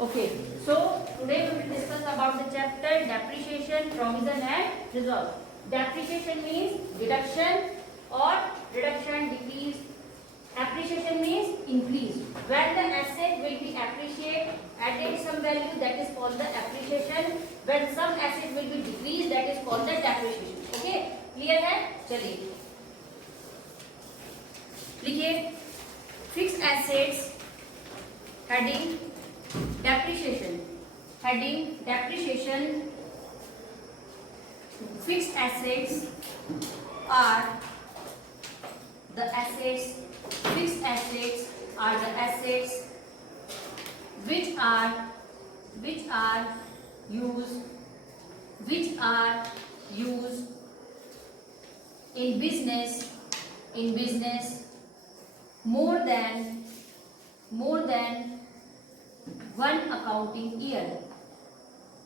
Okay, so today we will discuss about the chapter depreciation, provision and reserve. Depreciation means deduction or reduction, decrease. Appreciation means increase. When the asset will be appreciated, added some value, that is called the appreciation. When some asset will be decreased, that is called the depreciation. Okay, clear है? चलिए लिखिए fix assets heading depreciation, heading depreciation. Fixed assets are the assets, fixed assets are the assets which are used in business more than one accounting year,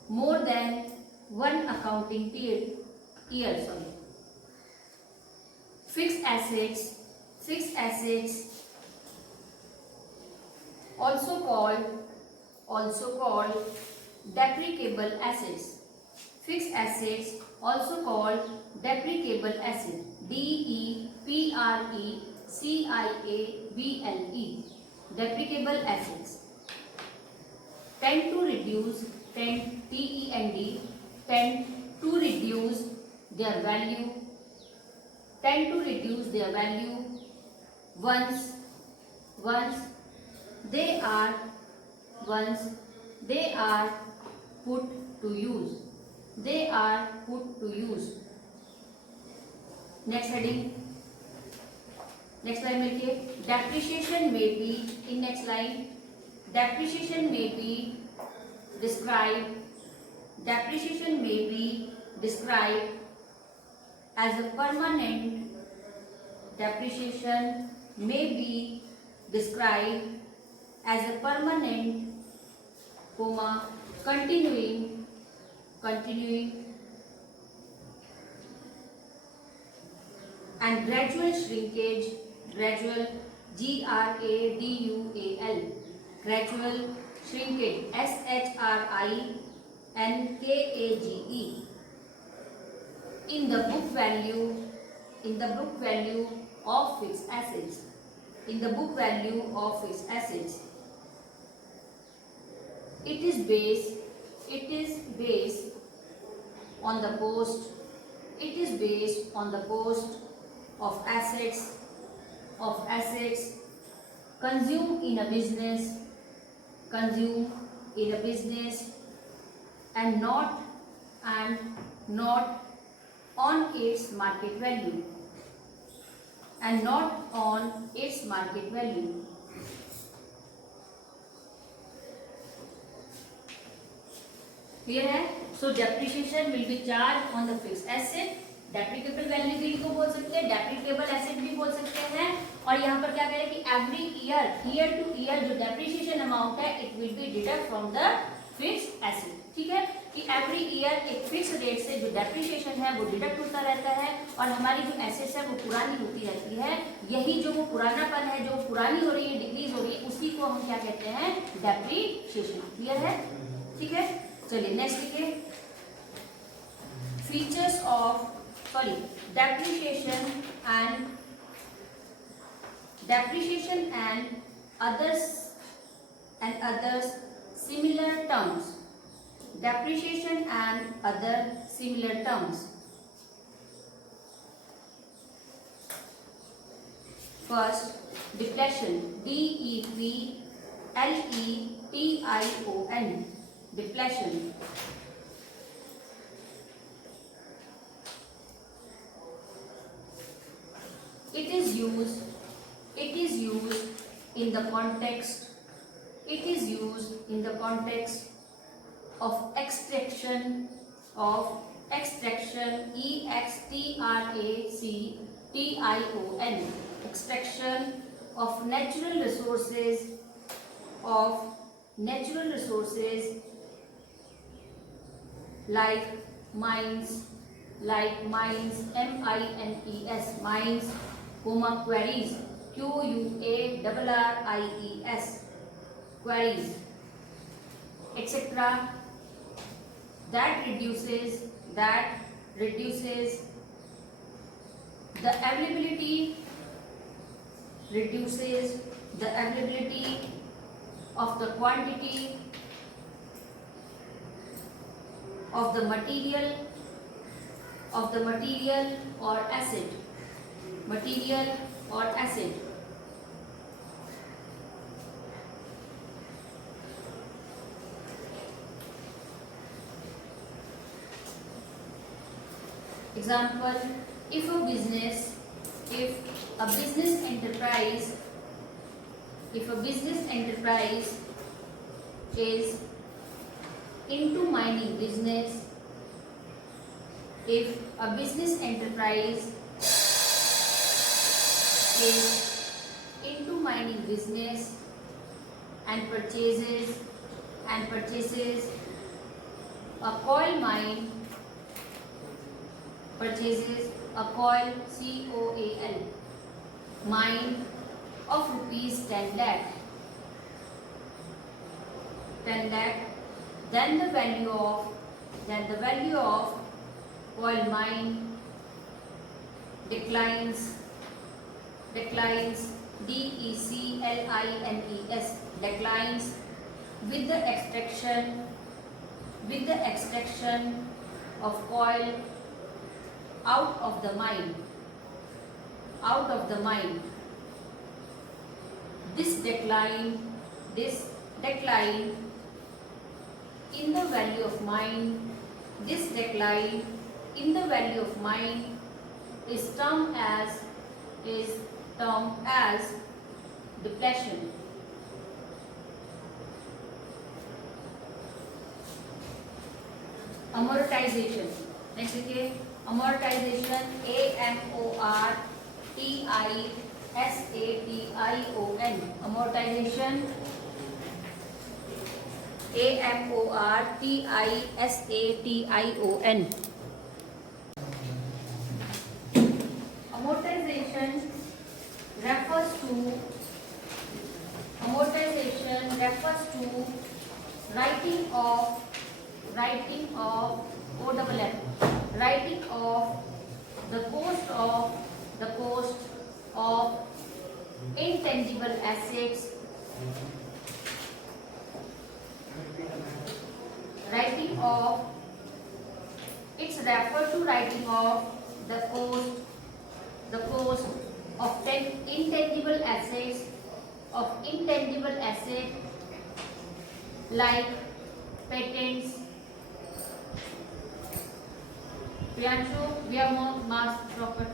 more than one accounting year. Sorry. Fixed assets also called depreciable assets. Fixed assets also called depreciable assets. DEPRECIABLE. Depreciable assets tend to reduce their value once they are put to use. Next heading, next line में लिखिए depreciation may be, in next line, depreciation may be described as a permanent. Depreciation may be described as a permanent, continuing and gradual shrinkage, gradual gradual shrinkage, SHRINKAGE, in the book value of fixed assets. It is based on the cost of assets consumed in a business and not on its market value. Clear है? So depreciation will be charged on the fixed asset. Depreciable value भी इनको बोल सकते हैं, डेप्रिकेबल asset भी बोल सकते हैं. और यहाँ पर क्या कह रहे हैं कि एवरी ईयर टू ईयर जो डेप्रिसिएशन अमाउंट है it will be deduct from the fixed asset. ठीक है कि एवरी ईयर एक फिक्स रेट से जो डेप्रिसिएशन है वो डिडक्ट होता रहता है और हमारी जो एसेट्स है वो पुरानी होती रहती है. यही जो वो पुरानापन है, जो पुरानी हो रही है, डिक्रीज हो रही है, उसी को हम क्या कहते हैं? डेप्रिसिएशन. क्लियर है? ठीक है, चलिए नेक्स्ट लिखिए features of depreciation and others similar terms. Depreciation and other similar terms. First, depletion, DEPLETION, depletion. It is used in the context of extraction, extraction of natural resources like mines, mines, quarries, QUARRIES, quarries. etc. That reduces the availability of the quantity of the material or acid. Example, if a business enterprise is into mining business, if a business enterprise is into mining business and purchases a coal mine, coal mine of rupees 10 lakh, then the value of coal mine declines, declines with the extraction of coal out of the mine. This decline in the value of mine, is termed as depletion. Amortization. Next देखिए amortization, AMORTISATION. amortization, AMORTISATION. amortization refers to writing off the cost of intangible assets, it's referred to writing off the cost of intangible assets like patents. Priyanshu, we have more marks proper.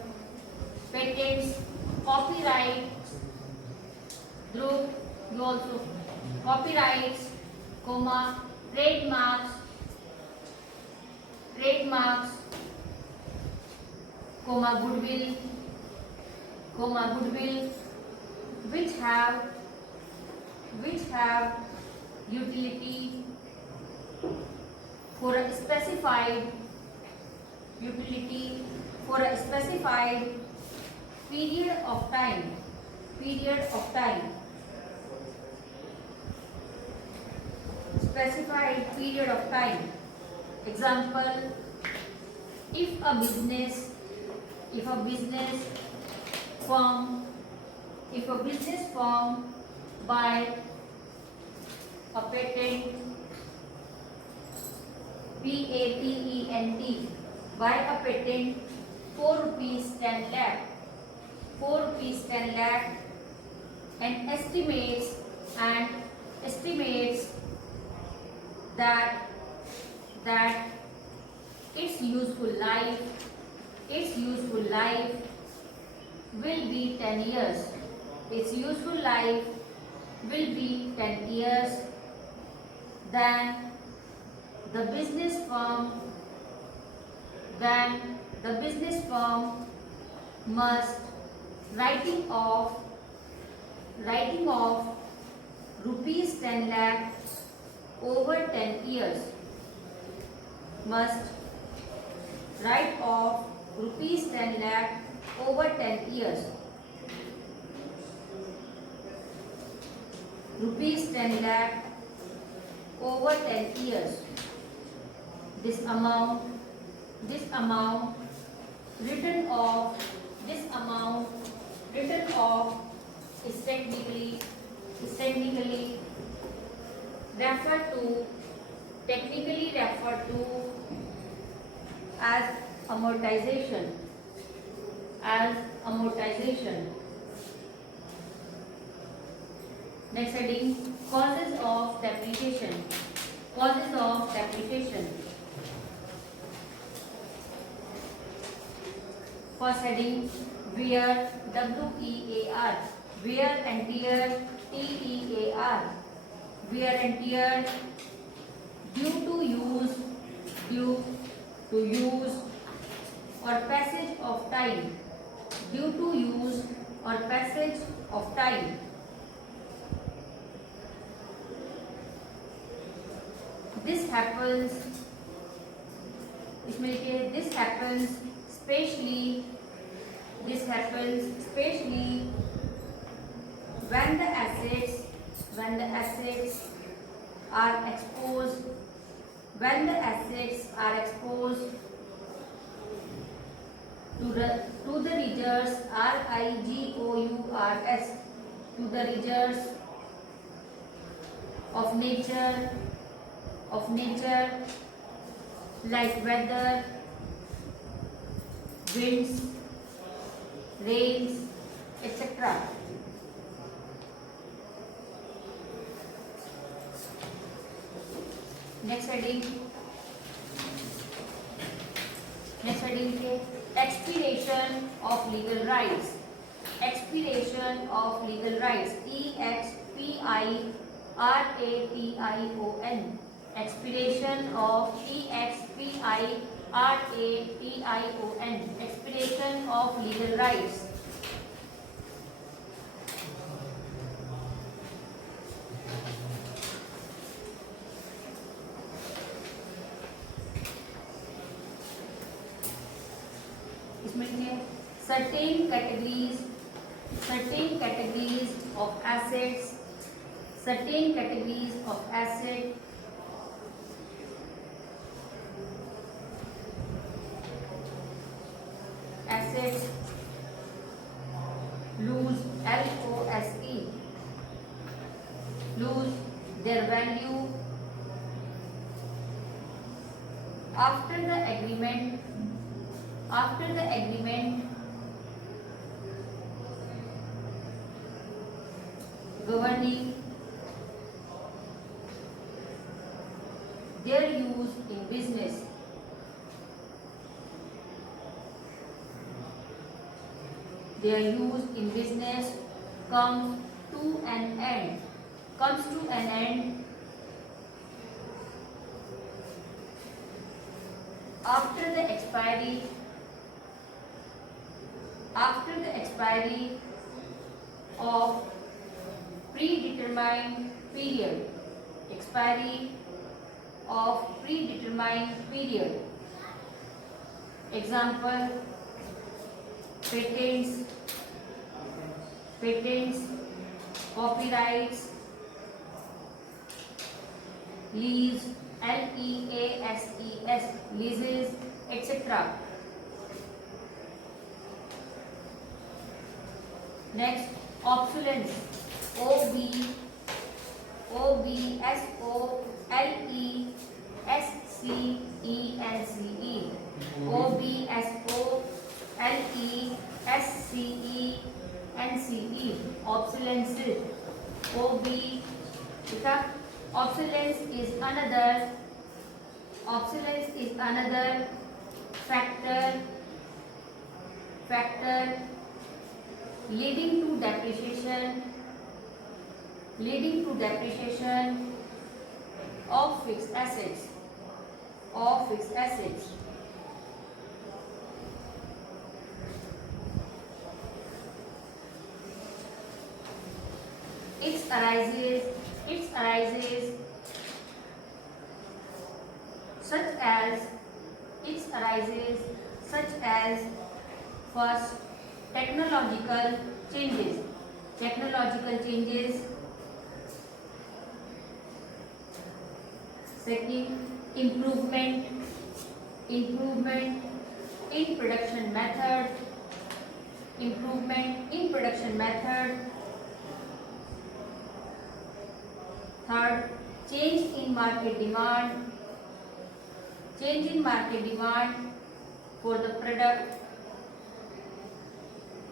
Patents, copyrights. Dhruv, you also. Copyrights, trademarks, goodwill, which have utility for a specified period of time. Specified period of time. Example, if a business firm buy a patent, PATENT, buy a patent for rupees 10 lakh, and estimates that its useful life will be 10 years. Then the business firm must writing off rupees 10 lakh over 10 years. Must write off rupees 10 lakh over 10 years. Rupees 10 lakh over 10 years. This amount written off is technically referred to as amortization. Next heading, causes of depreciation. First heading, wear, WEAR, wear and tear, TEAR, wear and tear due to use or passage of time, This happens especially when the assets are exposed to the reserves, RIGOURS, to the reserves of nature like weather, winds, rains, etc. Next heading है expiration of legal rights. Expiration of legal rights, EXPIRATION, expiration of EXPIRATION, expiration of legal rights. इसमें लिखिए certain categories of assets, lose, LOSE, lose their value after the agreement governing their use in business. Comes to an end after the expiry of predetermined period. Example, patents, copyrights, lease, LEASES, leases, etc. Next, obsolescence, OBSOLESCENCE, obsolescence. Obsolescence is another factor leading to depreciation of fixed assets. It arises such as first, technological changes. Second, improvement in production method. Improvement in production method. Third, change in market demand. Change in market demand for the product.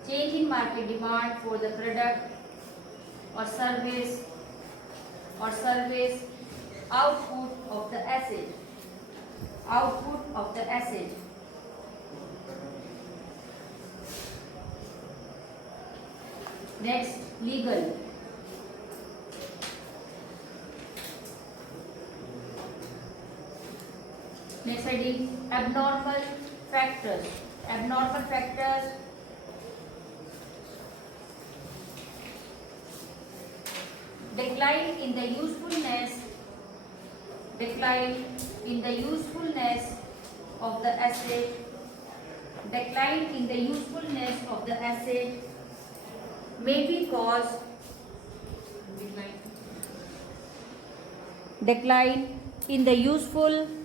Change in market demand for the product or service output of the asset. Output of the asset. Next, legal. Next heading, abnormal factors. Abnormal factors. Decline in the usefulness of the asset. Decline in the usefulness of the asset may be caused. Decline in the usefulness